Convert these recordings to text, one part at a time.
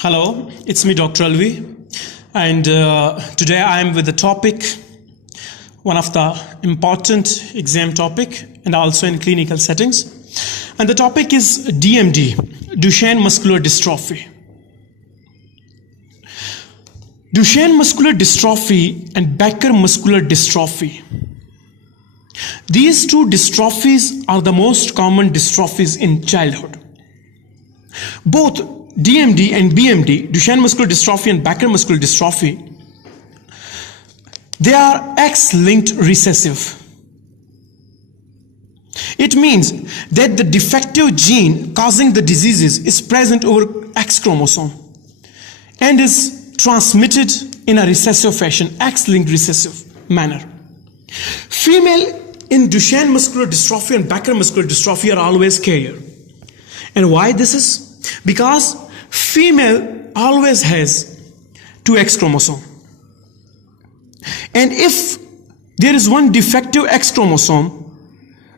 Hello, it's me, Dr. Alvi, and today I am with the topic, one of the important exam topic and also in clinical settings, and the topic is DMD, Duchenne muscular dystrophy. Duchenne muscular dystrophy and Becker muscular dystrophy. These two dystrophies are the most common dystrophies in childhood. Both DMD and BMD, Duchenne muscular dystrophy and Becker muscular dystrophy, they are X-linked recessive. It means that the defective gene causing the diseases is present over X chromosome and is transmitted in a recessive fashion, X-linked recessive manner. Female in Duchenne muscular dystrophy and Becker muscular dystrophy are always carrier. And why this is? Because female always has 2 X chromosome. And if there is one defective X chromosome,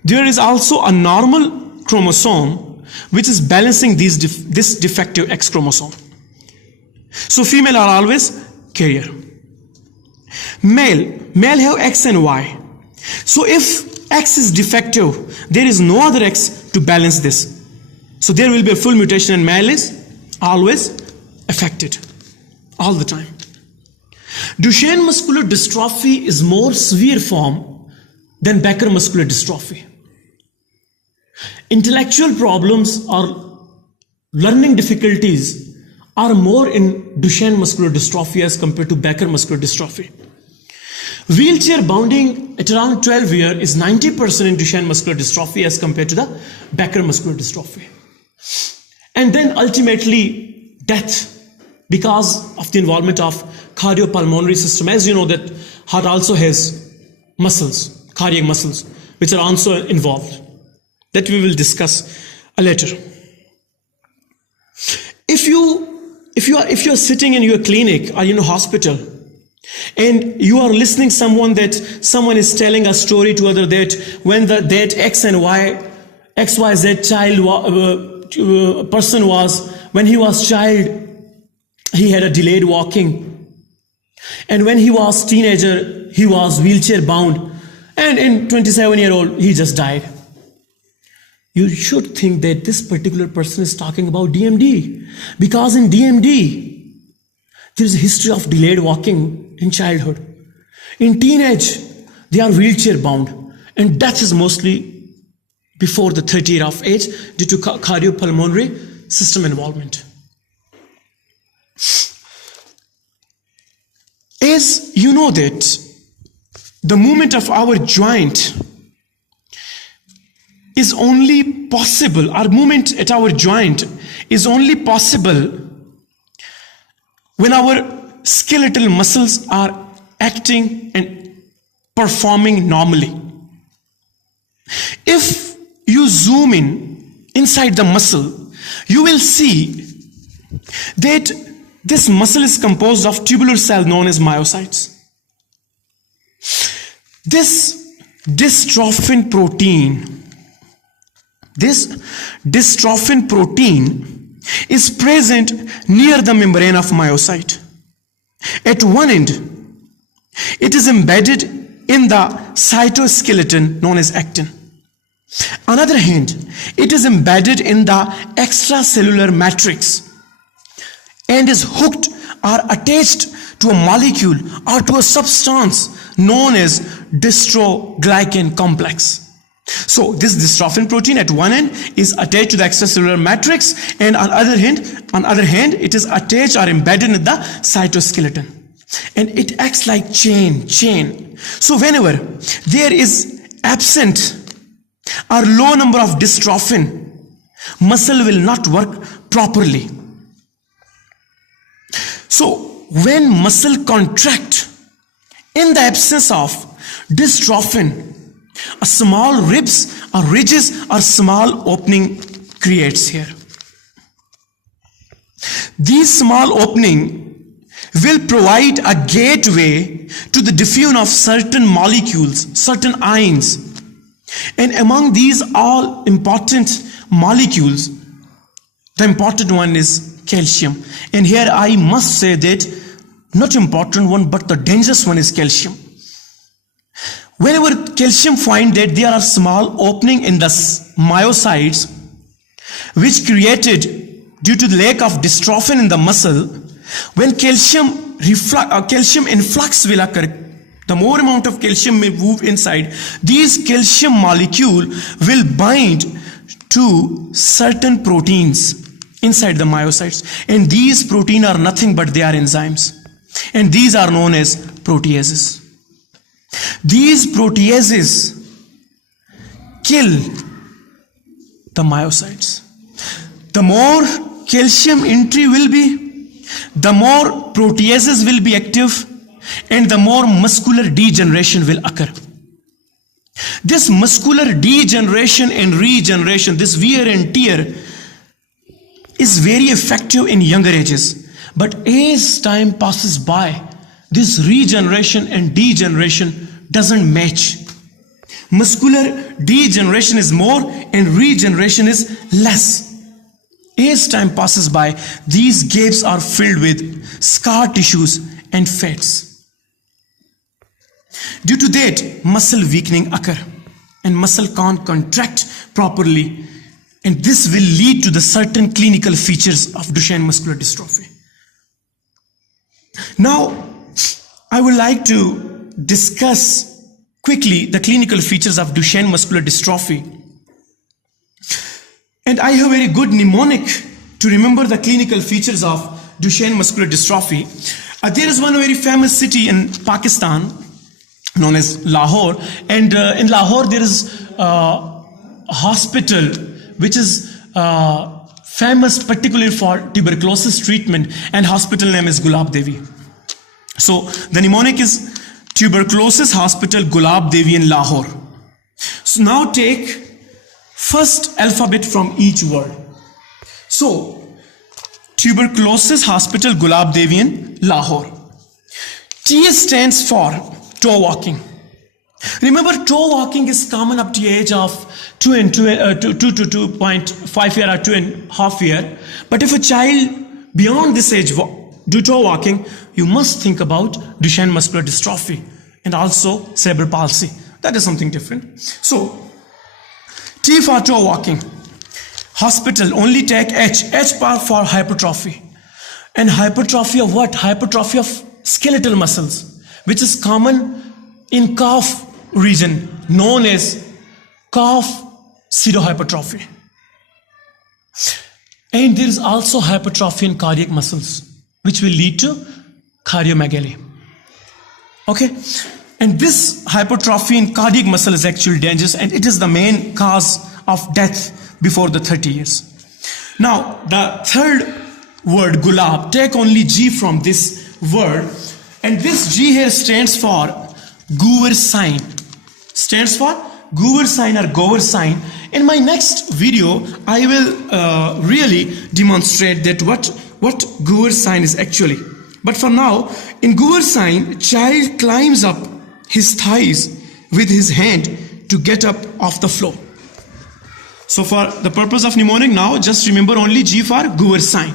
there is also a normal chromosome which is balancing this defective X chromosome. So female are always carrier. Male have X and Y. So if X is defective, there is no other X to balance this. So there will be a full mutation and male is always affected all the time. Duchenne muscular dystrophy is more severe form than Becker muscular dystrophy. Intellectual problems or learning difficulties are more in Duchenne muscular dystrophy as compared to Becker muscular dystrophy. Wheelchair bounding at around 12 years is 90% in Duchenne muscular dystrophy as compared to the Becker muscular dystrophy. And then ultimately death because of the involvement of cardiopulmonary system. As you know that heart also has muscles, cardiac muscles, which are also involved. That we will discuss later. If you are sitting in your clinic or in a hospital and you are listening someone is telling a story to other that when that X and Y, XYZ child person was, when he was child, he had a delayed walking. And when he was teenager, he was wheelchair bound. And in 27-year-old, he just died. You should think that this particular person is talking about DMD. Because in DMD, there is a history of delayed walking in childhood. In teenage, they are wheelchair bound. And death is mostly before the 30 year of age due to cardiopulmonary system involvement. As you know that the movement of our joint is only possible, our movement at our joint is only possible when our skeletal muscles are acting and performing normally. If you zoom in inside the muscle, you will see that this muscle is composed of tubular cells known as myocytes. This dystrophin protein is present near the membrane of myocyte. At one end, it is embedded in the cytoskeleton known as actin. Another hand, it is embedded in the extracellular matrix and is hooked or attached to a molecule or to a substance known as dystroglycan complex. So this dystrophin protein at one end is attached to the extracellular matrix, and on other hand, it is attached or embedded in the cytoskeleton. And it acts like chain. So whenever there is absent or low number of dystrophin, muscle will not work properly. So when muscle contract in the absence of dystrophin, a small ribs or ridges or small opening creates here. These small opening will provide a gateway to the diffusion of certain molecules, certain ions. And among these all important molecules, the important one is calcium. And here I must say that not important one, but the dangerous one is calcium. Whenever calcium find that there are small opening in the myocytes, which created due to the lack of dystrophin in the muscle, when calcium influx will occur, the more amount of calcium may move inside, these calcium molecule will bind to certain proteins inside the myocytes, and these proteins are nothing but they are enzymes, and these are known as proteases. These proteases kill the myocytes. The more calcium entry will be, the more proteases will be active, and the more muscular degeneration will occur. This muscular degeneration and regeneration, this wear and tear, is very effective in younger ages. But as time passes by, this regeneration and degeneration doesn't match. Muscular degeneration is more and regeneration is less. As time passes by, these gaps are filled with scar tissues and fats. Due to that, muscle weakening occur and muscle can't contract properly, and this will lead to the certain clinical features of Duchenne muscular dystrophy. Now, I would like to discuss quickly the clinical features of Duchenne muscular dystrophy. And I have a very good mnemonic to remember the clinical features of Duchenne muscular dystrophy. There is one very famous city in Pakistan known as Lahore, and in Lahore there is a hospital which is famous particularly for tuberculosis treatment, and hospital name is Gulab Devi. So the mnemonic is Tuberculosis Hospital Gulab Devi in Lahore. So now take first alphabet from each word. So Tuberculosis Hospital Gulab Devi in Lahore. T stands for toe walking. Remember, toe walking is common up to the age of 2 to 2.5 year or 2.5 year. But if a child beyond this age do toe walking, you must think about Duchenne muscular dystrophy and also cerebral palsy. That is something different. So, T for toe walking. Hospital, only take H. H part for hypertrophy. And hypertrophy of what? Hypertrophy of skeletal muscles, which is common in calf region, known as calf pseudohypertrophy. And there is also hypertrophy in cardiac muscles, which will lead to cardiomegaly. Okay, and this hypertrophy in cardiac muscle is actually dangerous, and it is the main cause of death before the 30 years. Now, the third word, Gulab, take only G from this word, and this G here stands for Gower sign. Stands for Gower sign or Gower sign. In my next video, I will really demonstrate that what Gower sign is actually. But for now, in Gower sign, child climbs up his thighs with his hand to get up off the floor. So for the purpose of mnemonic now, just remember only G for Gower sign.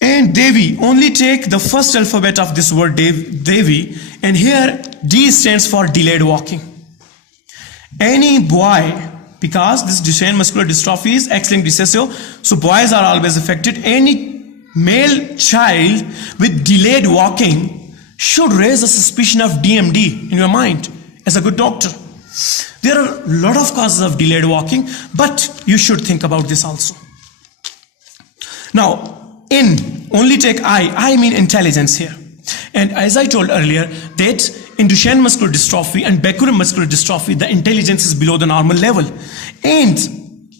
And Devi, only take the first alphabet of this word Devi, and here D stands for delayed walking. Any boy, because this Duchenne muscular dystrophy is X-linked recessive, so boys are always affected. Any male child with delayed walking should raise a suspicion of DMD in your mind as a good doctor. There are a lot of causes of delayed walking, but you should think about this also. Now, in, only take I mean intelligence here. And as I told earlier, that in Duchenne muscular dystrophy and Becker muscular dystrophy, the intelligence is below the normal level. And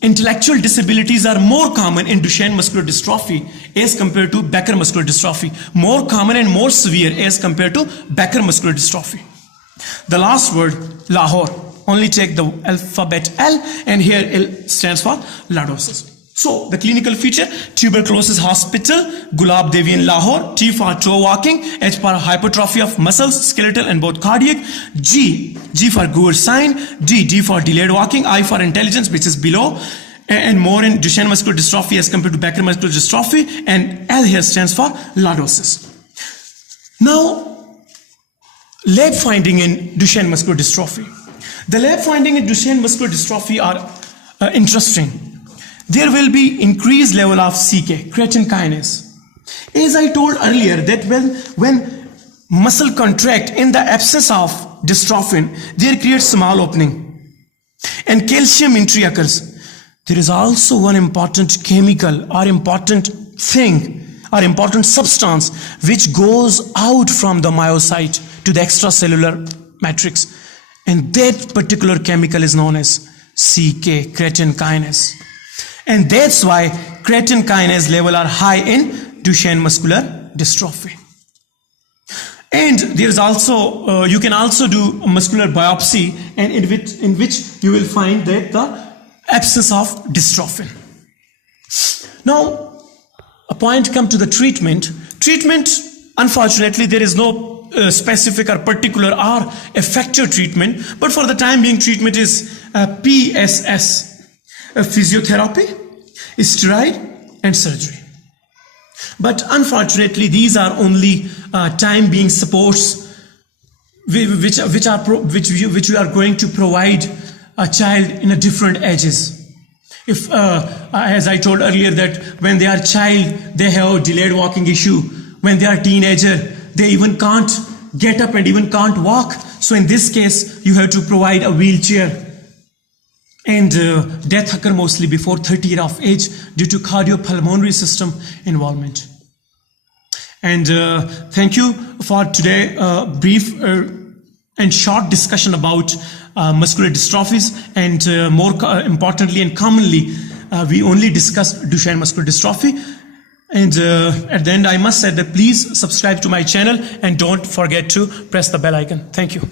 intellectual disabilities are more common in Duchenne muscular dystrophy as compared to Becker muscular dystrophy. More common and more severe as compared to Becker muscular dystrophy. The last word, Lahore, only take the alphabet L, and here L stands for lordosis. So the clinical feature, Tuberculosis Hospital, Gulab Devi in Lahore. T for toe walking, H for hypertrophy of muscles, skeletal and both cardiac. G for Gower sign, D for delayed walking, I for intelligence, which is below. and more in Duchenne muscular dystrophy as compared to Becker muscular dystrophy, and L here stands for lordosis. Now, lab finding in Duchenne muscular dystrophy. The lab finding in Duchenne muscular dystrophy are interesting. There will be increased level of CK, creatine kinase. As I told earlier that when muscle contract in the absence of dystrophin, there creates small opening and calcium entry occurs. There is also one important chemical or important thing or important substance which goes out from the myocyte to the extracellular matrix, and that particular chemical is known as CK, creatine kinase. And that's why creatine kinase level are high in Duchenne muscular dystrophy. And there's also you can also do a muscular biopsy, and in which you will find that the absence of dystrophin. Now, a point come to the treatment. Treatment, unfortunately, there is no specific or particular or effective treatment, but for the time being, treatment is PSS, physiotherapy, steroid, and surgery. But unfortunately, these are only time being supports which we are going to provide a child in a different ages. If as I told earlier that when they are child, they have delayed walking issue. When they are teenager, they even can't get up and even can't walk. So in this case, you have to provide a wheelchair. And death occur mostly before 30 years of age due to cardiopulmonary system involvement. And thank you for today brief and short discussion about muscular dystrophies, and more importantly and commonly, we only discussed Duchenne muscular dystrophy. And at the end, I must say that please subscribe to my channel and don't forget to press the bell icon. Thank you.